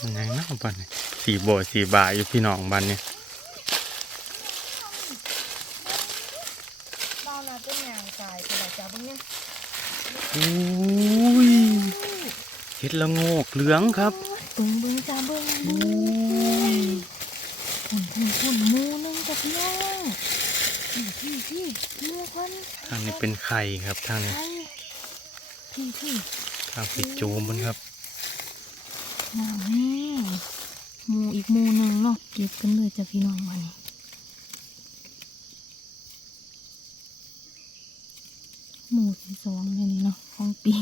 มันยังน่าบันนี่สี่โบสถ์สี่บาทอยู่พี่น้องบันเนี่ยเราน่ะเป็นยางกายกระดาษจ้าเบิ่งเนี่ยอุ้ยเห็ดละโงกเหลืองครับเบิ่งเบิ่งจ้าเบิ่งอุ้ยฝุ่นฝุ่นฝุ่นหมูหนึงจ้ะพี่น้องพี่พี่พี่เมื่อควันทางนี้เป็นไข่ครับทางนี้ไข่พี่พี่ทางปิดจูมมันครับน้ำแห้ง หมูอีกหมูหนึ่งเนาะเก็บกันเลยจ้ะพี่น้องมานี่หมูที่สองเลยนี่เนาะของปี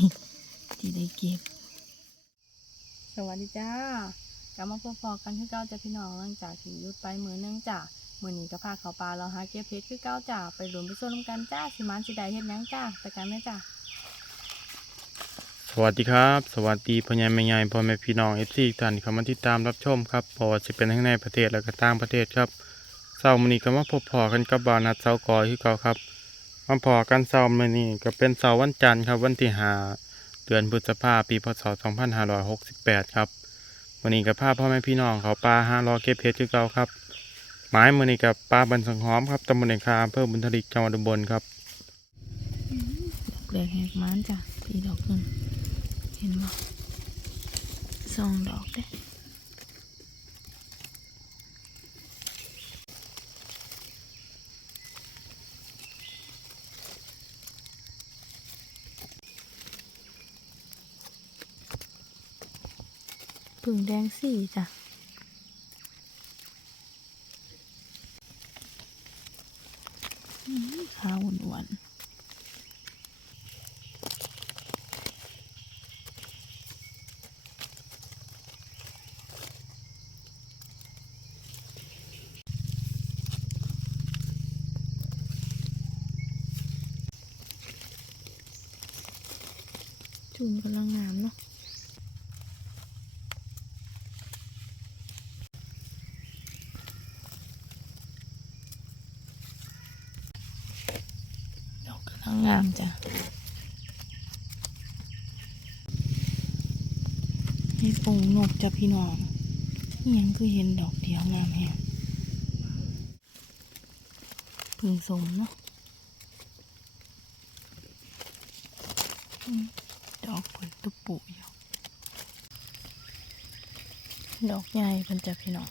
ที่ได้เก็บ สวัสดีจ้ากลับมาพบพอกันคือเก้าจ้ะพี่น้องหลังจากที่ยุดไปมือนึงจ้ะมือนี้ก็พาเขาปลาเราหาเก็บเพชรคือเก้าจ้ะไปรวมไปส่วนร่วมกันจ้าสิมันสิได้เฮ็ดยังจ้าไปกันเลยจ้ะ วัสดีครับ สวัสดีพ่อใหญ่แม่ใหญ่พ่อแม่พี่น้องเอฟซีท่านที่เข้ามาติดตามรับชมครับพอจะเป็นทั้งในประเทศและก็ต่างประเทศครับเสาร์มื้อนี้ก็มาพบพอกันกับบาวนัดเสาร์กอยคือเก่าครับมาพอกันเสาร์มื้อนี้ก็เป็นเสาร์วันจันทร์ครับวันที่ห้าเดือนพฤษภาปีพศ2568ครับวันนี้กับพาพ่อแม่พี่น้องเขาปลาหารอเก็บเพชรคือเก่าครับหมายมื้อนี้กับปลาบันสังหอมครับตำบลเอกคาอำเภอบุญทลิกจังหวัดอุบลครับดอกแรกแหกมันจ้ะพี่ดอกนึง ห็นบ่สองดอกเด้ผึ่งแดงสี่จ้ะ อืมขาวหวานๆ จุ่มกำลังงามเนาะดอกกำลังงามจ้ะให้ปงนกจ้ะพี่น้องยังคือเห็นดอกเดียวงามแฮะพึ่งสมเนาะอืมดอกผลตุปุอยู่ ดอกใหญ่เพิ่นจะพี่น้อง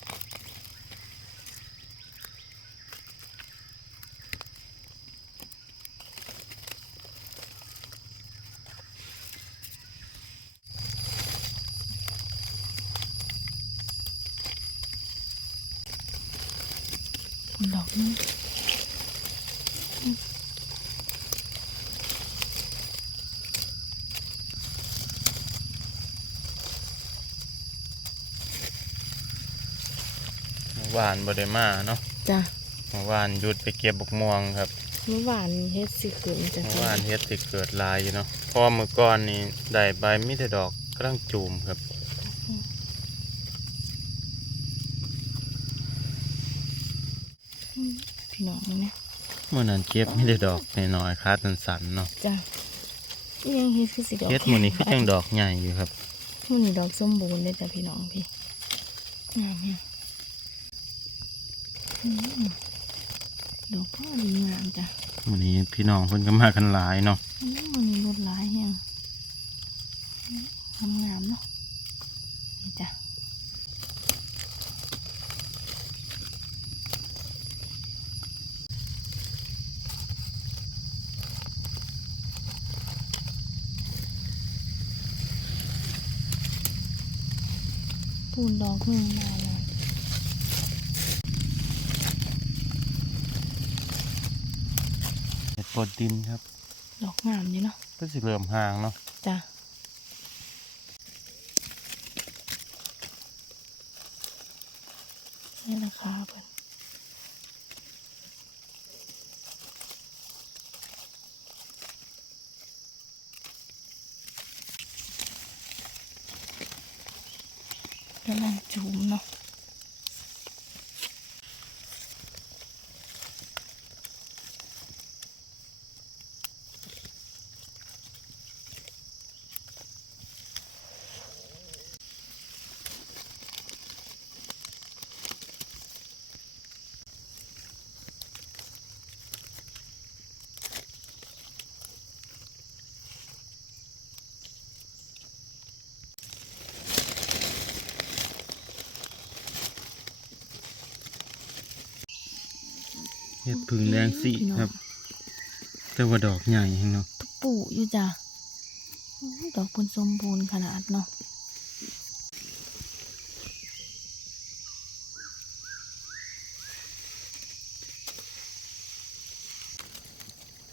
ดอกนี้ วานบ่ได้มาเนาะจ้ะเมื่อวานหยุดไปเก็บบกม่วงครับเมื่อวานเฮ็ดสิขืนจ้ะเมื่อวานเฮ็ดสิเกิดลายอยู่เนาะเพราะว่ามื่อก่อนนี่ได้ใบมีแต่ดอกกำลังจูมครับพี่น้องเนี่ยเมื่อนั้นเก็บมีแต่ดอกน้อยๆคาสันๆเนาะจ้ะนี่ยังเฮ็ดคือสิดอกเฮ็ดหมื้นี้คือจังดอกใหญ่อยู่ครับมันนี่ดอกสมบูรณ์เลยจ้ะพี่น้องพี่งามเนี่ยอืม ดอกพ่อดีงามจ้ะมื้อนี้พี่น้องเพิ่นก็มากันหลายเนาะอืมมันนี่รดหลายแฮงงามงามๆเนาะนี่จ้ะปูนดอกหนึ่งมาแล้ว เฮ็ดปดดินครับ ดอกงามอยู่เนาะก็สิเริ่มห่างเนาะจ้ะนี่ราคาเพิ่น เห็ดพึ่งแดงสีพี่น้องครับ แต่ว่าดอกใหญ่แฮงเนาะทุกปู่อยู่จ้ะโอ้ยดอกเพิ่นสมบูรณ์ขนาดเนาะ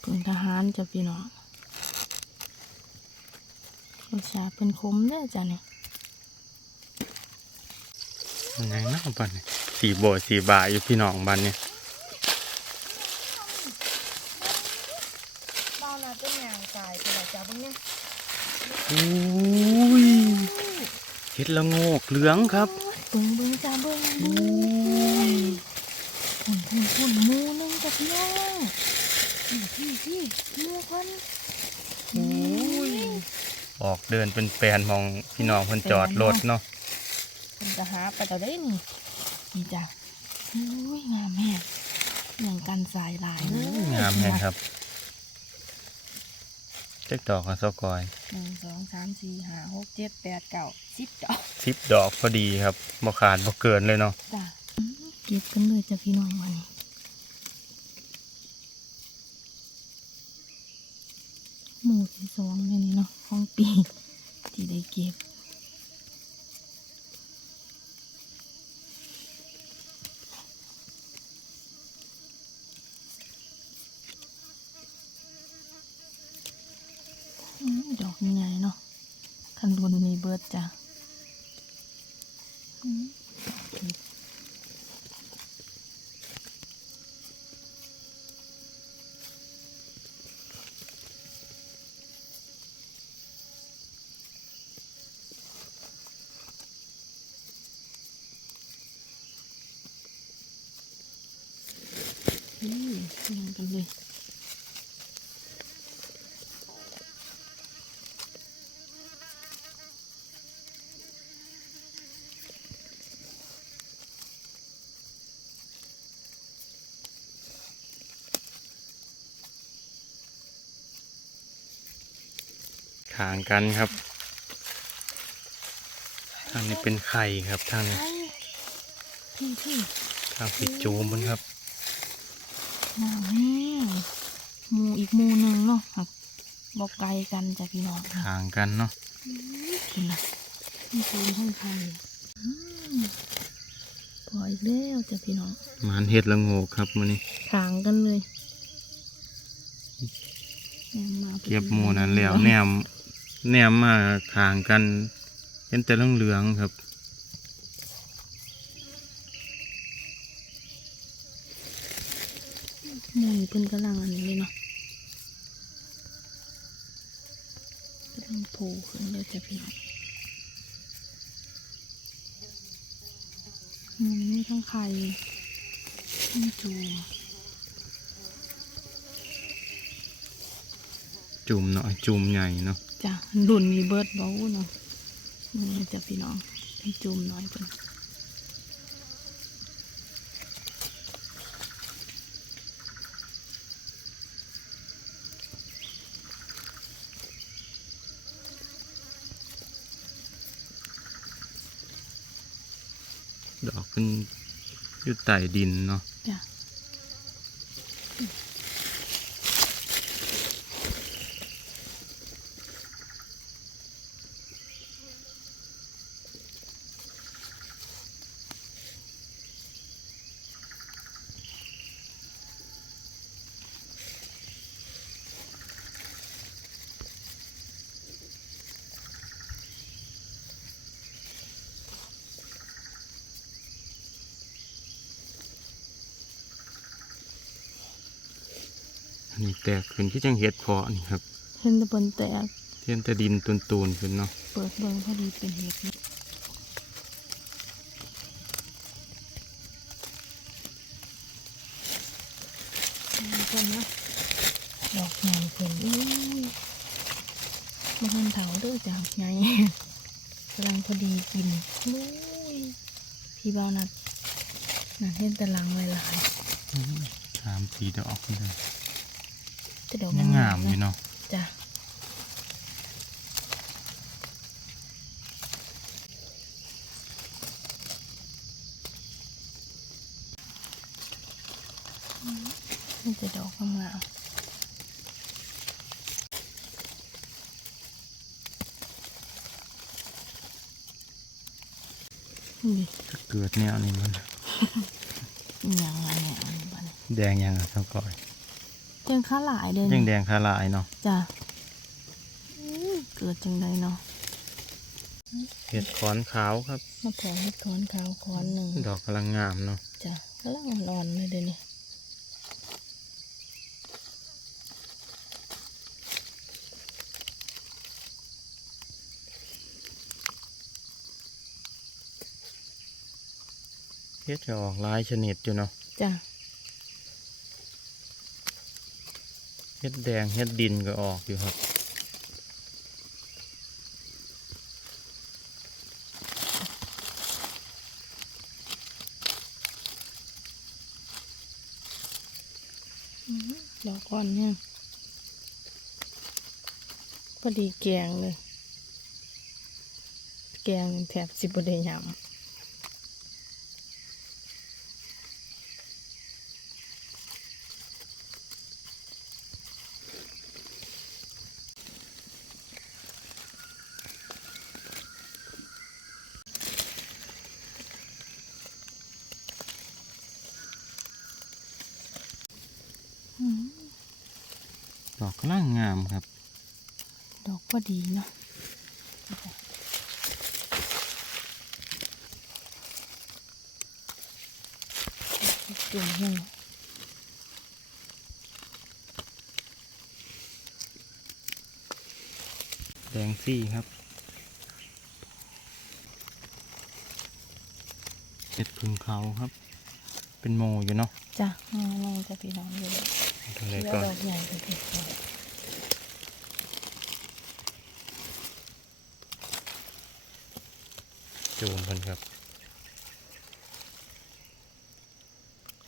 เพิ่นทหารจ้ะพี่น้องรสชาติเป็นขมเด้อจ้ะเนี่ยมันยังน่าบันนี่สีโบดสีบาอยู่พี่น้องบันเนี่ย เบานะเป็นยางกายเป็นจ้ะเบิ่งเนี่ย อุ้ยเห็ดละโงกเหลืองครับบิ่งบิ่งจ้ะเบิ่งอุ้ยหุ่นหุ่นหุ่นมูนึงจ้ะพี่น้องพี่พี่พี่มูควันอุ้ยออกเดินเป็นแปลนมองพี่น้องเพิ่นจอดรถเนาะคุณจะหาไปต่อได้นี่นี่จ้ะอุ้ยงามแม่ย่างกันสายหลายเลยงามแฮงครับ จ๊กดอกกับซอกอยหนึ่งสองสามสี่ห้าหกเจ็ดแปดเก้าสิบดอกสิบดอกพอดีครับบ่ขาดบ่เกินเลยเนาะจ้ะเก็บกันเลยจ้ะพี่น้องมานี่หมู่ที่สองเลยนี่เนาะของปีที่ได้เก็บ อืมดอกใหญ่เนาะคันรุนมีเบิร์ดจ้ะอืมดอกเก็บอื มยังเลยขางกันครับ ทางนี้เป็นไข่ครับทางนี้ทางปิดจูมมันครับ น้ำแห้งหมูอีกหมูหนึ่งเนาะครับบอกไกลกันจ้ะพี่น้องขางกันเนาะกินละนี่คือห้องไทยอืมพออีกแล้วจ้ะพี่น้องหมานเห็ดละโงกครับมื้อนี้ขางกันเลยแนมมาเก็บหมูนั้นแล้วแนมแนมมาขางกันเห็นแต่เหลืองๆครับ หมูนี่ เพิ่นกำลังอันนี้เลยเนาะกำลังโผล่ขึ้นเลยจ้ะพี่น้องหมูนี่ทั้งไข่ทั้งจูจุ่มหน่อยจุ่มใหญ่เนาะจ้ะรุ่นมีเบิร์ดเบาเนาะนี่จะพี่น้องให้จุ่มหน่อยเพิ่น็นอยู่ใต้ดินเนาะ นนี้แตกขึ้นที่จังเห็ดเพาะนี่ครับเห็นแตะเพิ่นแตกเทียนแต่ดินตูนๆขึ้นเนาะเปิดเบิ่งพอดีเป็นเห็ดเนาะนี่เพิ่นเนาะดอกใหญ่เพิ่นอุ้ยมาหันเถาเด้วยจ้ะใหญ่กำลังพอดีกินอุ้ยพี่บ้าวนัดนัดเห็นแต่หลังหลายสามสี่ดอกเลยๆ แต่ดอกยังงามอยู่เนาะจ้ะนี่จะดอกงามๆนี่เกิดแนวนี้มันอหย่างไรเนี่ยอันนี้บ้านแดงยังอะเท่าก่อย เจ้งข้าหลายเดินยังแดงคาลายเนาะจ้ะอื้อเกิดจังไดเนาะเห็ดขอนขาวครับ มาขอให้ถอนขาวขอนหนึ่งดอกกำลังงามเนาะจ้ะกำลังร้อนเลยเดี๋ยวนี้เห็ดจะออกหลายชนิดอยู่เนาะจ้ะ เห็ดแดงเห็ดดินก็ออกอยู่ครับดอกอ่อนเนี่ยพอดีแกงเลย แกงแถบสิบได้ยำ อืม ดอกกำลังงามครับ ดอกพอดีเนาะ จุ่มหนึ่งแดงซี่ครับเห็ดพึ่งเขาครับ เป็นโมอยู่เนาะจ้ะงงจะพี่น้องอยู่ตรงไหนเลือก่อนดอกใหญ่เลยพี่น้องจูมเพิ่นครับ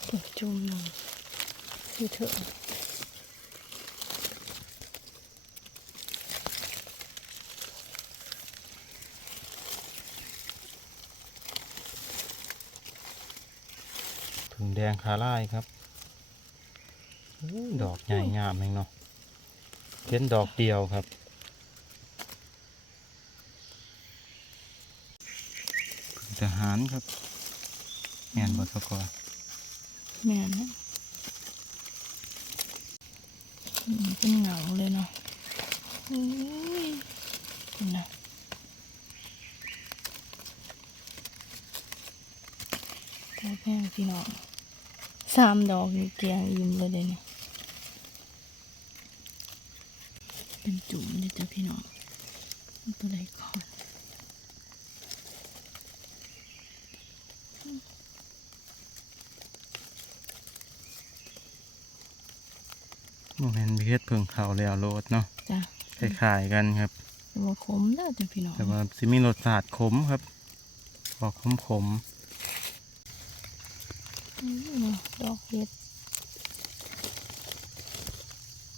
เก็บ จุ่มหนึ่งคือเถอะถุงแดงคาร่ายครับดอกใหญ่งามเองเนาะเห็นดอกเดียวครับพึ่งทหารครับแม่นบสกอ แม่นะเป็นเหงาเลยเนาะอุ้ยนี่นะโอ้แพงพี่น้องสามดอกนี่เกลียงยิ้มเลยเดี๋ยวนี้เป็นจุ่มเลยจ้ะพี่น้องตัวใดก่อน โมเมนเฮ็ดเพิ่งเขาแล้วโลดเนาะจ้ะคล้ายๆกันครับแต่ว่าขมเด้อจ้ะพี่น้องแต่ว่าสิมีรสชาติขมครับออกขมขมอืมดอกเห็ด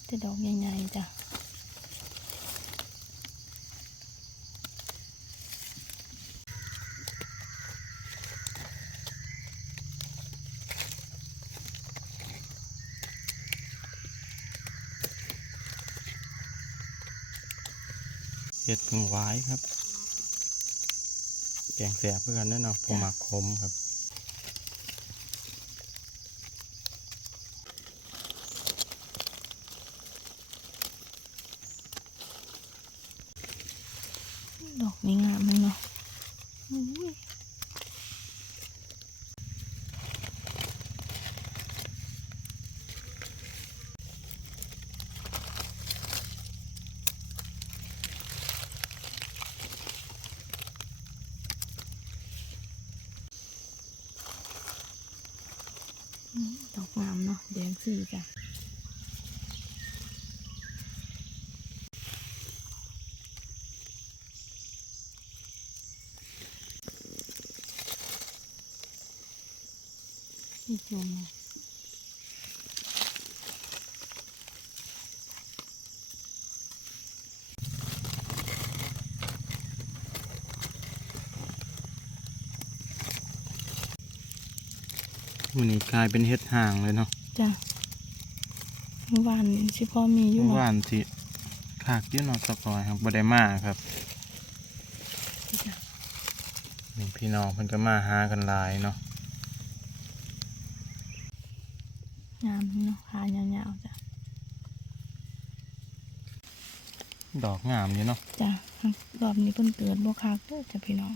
แต่ดอกใหญ่ๆจ้ะ เฮ็ดเพิ่งหวายครับ แกงแสบเพื่อกันแน่นอนผมมักขมครับ ดอกนี้งามเลยเนาะอุ้ยอืม ดอกงามเนาะแดงสีจ้ะอีกจุ่มหนึ่ง กลายเป็นเฮ็ดห่างเลยเนาะจ้ะเมื่อวานนี้สิพ่อมีอยู่เมื่อเนาะวานสิขากอยืนนอนสกอยครับบ่ได้มาครับจ้ะนี่พี่น้องเพิ่นก็มาหากันหลายเนาะงามเนาะขายาวๆจ้ะดอกงามอยู่เนาะจ้ะรอบนี้เพิ่นเกิดบ่คักเด้อจ้ะพี่น้อง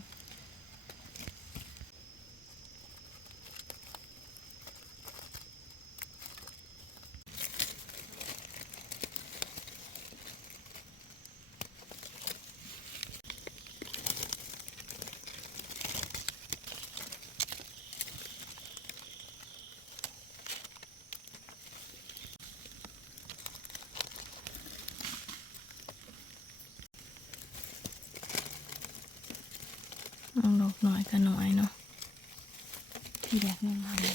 เอาดอกน้อยก็น้อยเนาะที่แดกนึ่งามเล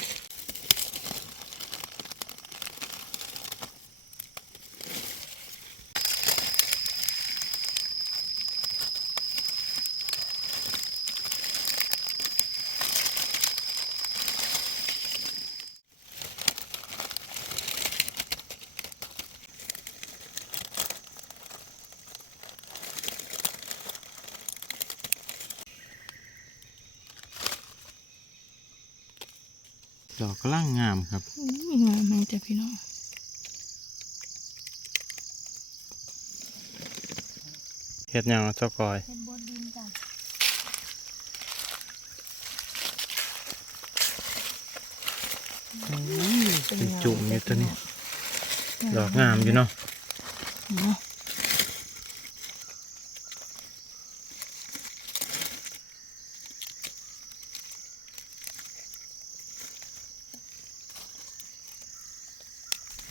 อกกำลังงามครับอุ้ยงามไหมจ้ะพี่น้องเฮ็ดหยังสกอยเฮ็ดบดดินจ้ะเป็นจุ่มอยู่ตัวนี้ ดอกงามอยู่เนาะ เนาะ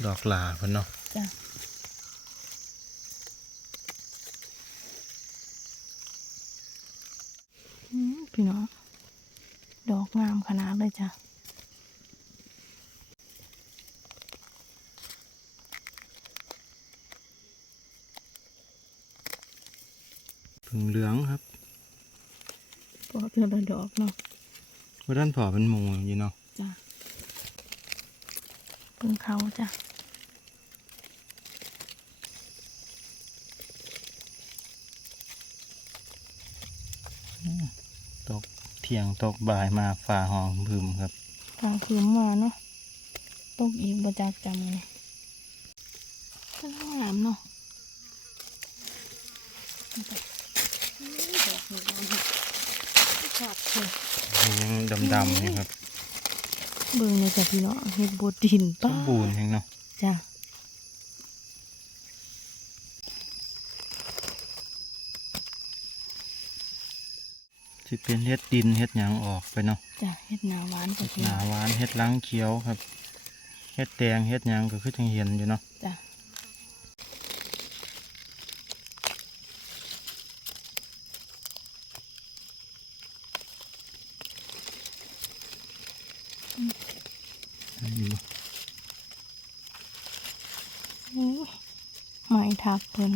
ดอกหลาเพิ่นเนาะจ้ะอืมพี่น้องดอกงามขนาดเลยจ้ะผึ่งเหลืองครับก็เพื่อละดอกเนาะว่าด้านผอเป็นหมูอยู่เนาะจ้ะเพิ่งเขาจ้ะ เที่ยงตกบ่ายมาฝ่าห้องพึมครับทางคืมมาเนาะตกอีกบจากจำเลยก็งามเนาะนี่จ้ะอุ้ยดอกนี่งามค่ะชอบเลยยังดำๆนี่ครับ เบิ่งเลยจ้ะพี่น้องเฮ็ดบดดินสป้ามบูรณ์แห่งเนาะจ้ะ สิเป็นเฮ็ดดินเฮ็ดหยังออกไปเนาะจ้ะเฮ็ดหนาหวานจ้ะเฮ็ดพี่หน้นาองหวานเฮ็ดล้างเขียวครับเฮ็ดแดงเฮ็ดหยังก็คือจังเห็นอยู่เนาะจ้ะอุ้ยไม้ทับเพิ่น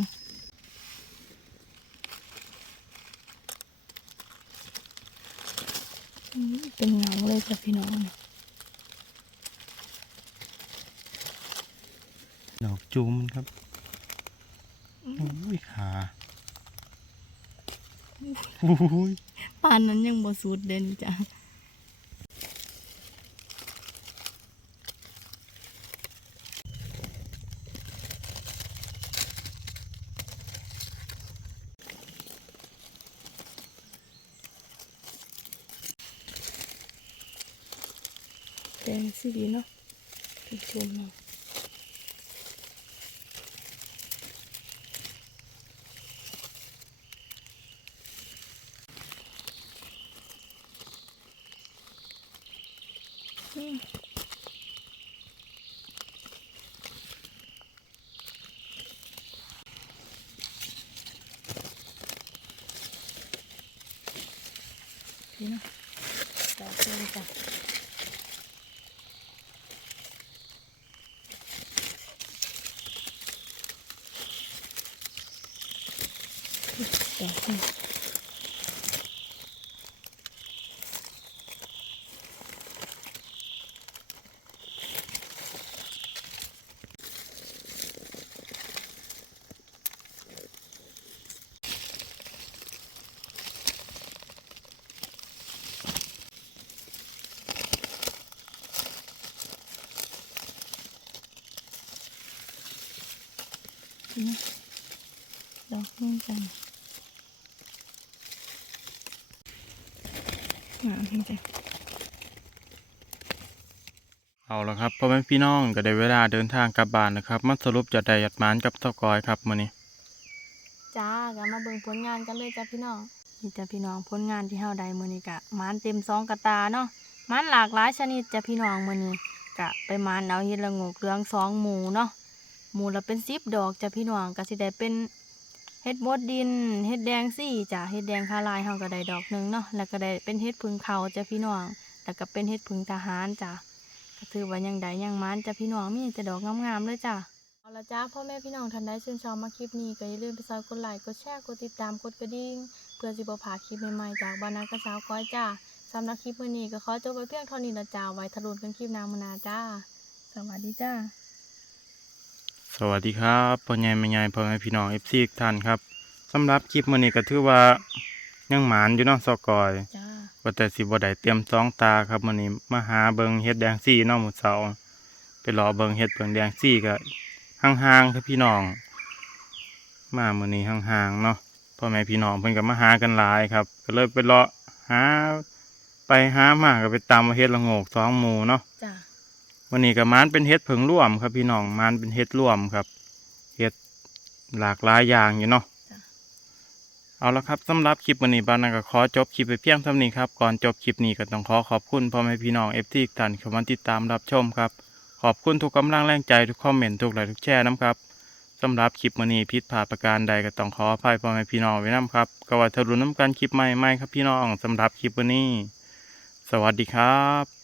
อุ้ยเป็นเงาเลย จ้ะพี่น้องดอกจูมครับอุ้ยขาอุ้ยปานนั้นยังบ่สุดเด่นจ้ะ แดงสิดีเนาะติดชมเนาะอืมดีเนาะดอกเลยจ้ะ Đó hương vàng งกันงามจริงเอาละครับพ่อแม่พี่น้องก็ได้เวลาเดินทางกลับบ้านนะครับมาสรุปจะได้หยัดหมานกับเจ้ากอยครับมื้อนี้ๆจ้าก็มาเบิ่งผลงานกันเลยจ้าพี่น้องนี่จ้าพี่น้องผลงานที่เฮาได้มื้อนี้กะหมานเต็มสองกระตาเนาะหมานหลากหลายชนิดจ้าพี่น้องมื้อนี้กะไปหมานเอาเฮ็ดละโงกเหลืองสองหมู่เนาะหมู่ละเป็น10ดอกจ้าพี่น้องก็สิได้เป็นเฮ็ดบดดินเฮ็ดแดงสี่จ้ะเฮ็ดแดงคาลายเฮาก็ได้ดอกหนึงเนาะแล้วก็ได้เป็นเฮ็ดพึงเขาจ้ะพี่น้องแล้วก็เป็นเฮ็ดพึงทหารจ้ะก็ถือว่ายังได้ยังมันจ้ะพี่น้องมีแต่ดอกงามๆเลยจ้ะเอาละจ้าพ่อแม่พี่น้องท่านใดชื่นชอบมาคลิปนี้ก็อย่าลืมไปซอยกดไลค์กดแชร์กดติดตามกดกระดิ่งเพื่อสิบ่พลาดคลิปใหม่ๆจากบ้านนากระสาวก้อยจ้าสำหรับคลิปมื้อนี้ก็ขอจบไว้เพียงเท่านี้ละจ้าไว้ทะลุนกันคลิปน้ามนาจ้า สวัสดีจ้า สวัสดีครับพ่อใหญ่แม่ใหญ่พ่อแม่พี่น้อง FC ทุกท่านครับสำหรับคลิปมื้อนี้ก็ถือว่ายังหมานอยู่เนาะเจ้ากอยจ้าว่าแต่สิบ่ได้เตรียมสองตาครับมื้อนี้มาหาเบิงเฮ็ดแดงซี่เนาะหมู่เสาไปรอเบิงเฮ็ดเบิงแดงซี่ก็ห่างๆครับพี่น้อง มามื้อนี้ห่างๆเนาะพ่อแม่พี่น้องเพิ่นก็มาหากันหลายครับ ก็เลยไปเลาะหาไปหามาก็ไปตามมาเฮ็ดละโงกสองหมู่เนาะจ้า วันนี้ก็มานเป็นเฮ็ดผึ่งร่วมครับพี่น้องมานเป็นเฮ็ดร่วมครับเฮ็ดหลากหลายอย่างอยู่เนาะจ้ะเอาละครับสำหรับคลิปวันนี้บ้านนันก็ขอจบคลิปไปเพียงเท่านี้ครับก่อนจบคลิปนี้ก็ต้องขอขอบคุณพ่อแม่พี่น้องเอฟทีท่านที่มาติดตามรับชมครับ ขอบคุณทุกกำลังแรงใจทุกคอมเมนต์ทุกไลค์ทุกแชร์น้ำครับสำหรับคลิปวันนี้ผิดพลาดประการใดก็ต้องขออภัยพ่อแม่พี่น้องไว้น้ำครับก็ว่าทะลุน้ำกันคลิปใหม่ๆครับพี่น้องสำหรับคลิปวันนี้ สวัสดีครับ